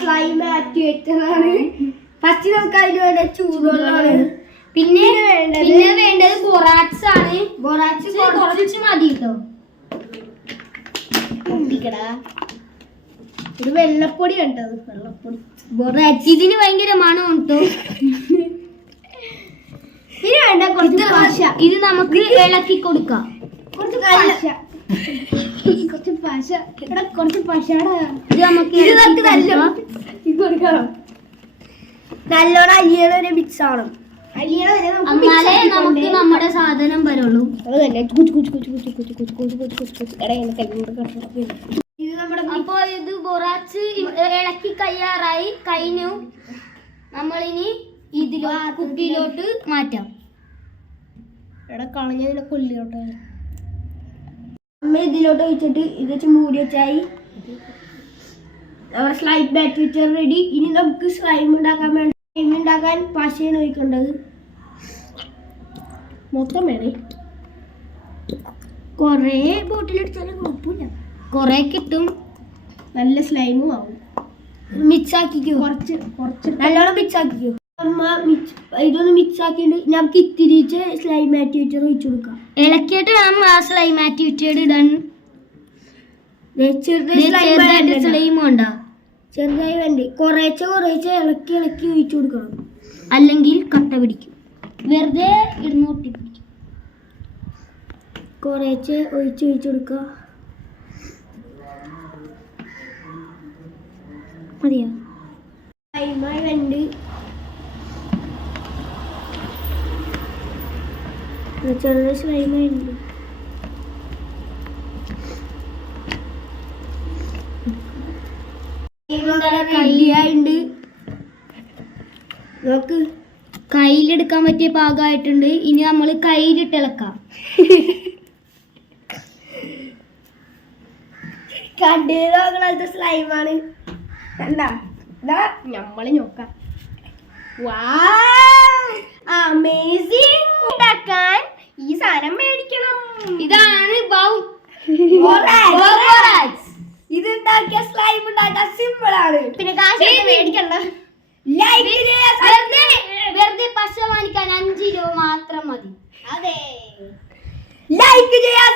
Slime ആക്ടിവേറ്ററാണ്. First നമുക്ക് അതിന് വേണ്ട ചൂടുവെള്ളമാണ്. പിന്നെ വേണ്ടത് ബൊറാക്സ് ആണ്. ബൊറാക്സ് കുറച്ച് മതി കേട്ടോ. ഇത് വെള്ളപ്പൊടി കണ്ടത്, വെള്ളപ്പൊടി ബൊറാക്സ്. ഇതിന് ഭയങ്കര മണം കേട്ടോ. പിന്നെ വേണ്ട കുറച്ച് പശ. ഇത് നമുക്ക് ഇളക്കി കൊടുക്കാം. കുറച്ച് പശ, കുറച്ച് പശ. ഇവിടെ കുറച്ച് പശയുടെ ഇത് നമുക്ക് കൊടുക്കണം. നല്ലോണം അലിയണ ഒരു മിക്സ് ആണ്. എന്നാലേ നമുക്ക് നമ്മുടെ സാധനം വരുള്ളൂ. അപ്പൊ ഇത് ബൊറാക്സ് ഇളക്കി കഴിഞ്ഞു. നമ്മളിനി ഇതിലോ കുപ്പിയിലോട്ട് മാറ്റാം. ഇവിടെ കളഞ്ഞതിനെ കൊല്ലിലോട്ട് അമ്മ ഇതിലോട്ട് ഒഴിച്ചിട്ട് ഇത് വെച്ച് മൂടി വെച്ചായി നമ്മുടെ സ്ലൈം ബാറ്റർ റെഡി. ഇനി നമുക്ക് സ്ലൈം ഉണ്ടാക്കാൻ വേണ്ടി പശയാണ് ഒഴിക്കേണ്ടത്. മൊത്തം വേണേ. കുറേ ബോട്ടിലെടുത്താലും കുഴപ്പമില്ല, കുറേ കിട്ടും. നല്ല സ്ലൈമും ആവും. മിക്സ് ആക്കിക്കോ, കുറച്ച് നല്ലോണം മിക്സ് ആക്കിക്കോ. അമ്മ ഇതൊന്ന് മിക്സ് ആക്കിയിട്ട് നമുക്ക് ഇത്തിരിച്ച് സ്ലൈം ആക്ടിവേറ്റർ ഒഴിച്ചു കൊടുക്കാം. ഇളക്കിയിട്ട് വേണം ആ സ്ലൈം ആക്ടിവേറ്റർ ഇടാൻ. സ്ലൈം വേണ്ട, ചെറുതായി വേണ്ടി കുറേശ്ശെ ഇളക്കി ഒഴിച്ചു കൊടുക്കണം, അല്ലെങ്കിൽ കട്ട പിടിക്കും. വെറുതെ ഇടുന്ന ഒട്ടിപ്പിടിക്കും. കുറേശ്ശെ ഒഴിച്ചു കൊടുക്കുക. മതിയോ? സ്ലൈമായി വേണ്ടി ചെറിയ സ്ലൈമായി ഉണ്ട്. കയ്യായിണ്ട്. നോക്ക്, കയ്യിലെടുക്കാൻ പറ്റിയ പാകമായിട്ടുണ്ട്. ഇനി നമ്മൾ കയ്യിലിട്ട് ഇളക്കാം. കണ്ടത് സ്ലൈമാണ്. കണ്ടാ നമ്മള് നോക്കാം. അമേസിംഗ്. ഉണ്ടാക്കാൻ ഈ സാധനം മേടിക്കണം. ഇതാണ് ഇത് ഉണ്ടാക്കിയ സ്ലൈം ഉണ്ടാക്കാൻ സിമ്പിൾ ആണ്. പിന്നെ കാശ് മേടിക്കണ്ട. വെറുതെ പശ വാങ്ങിക്കാൻ 5 രൂപ മാത്രം മതി. അതെ, ലൈക്ക് ചെയ്യാൻ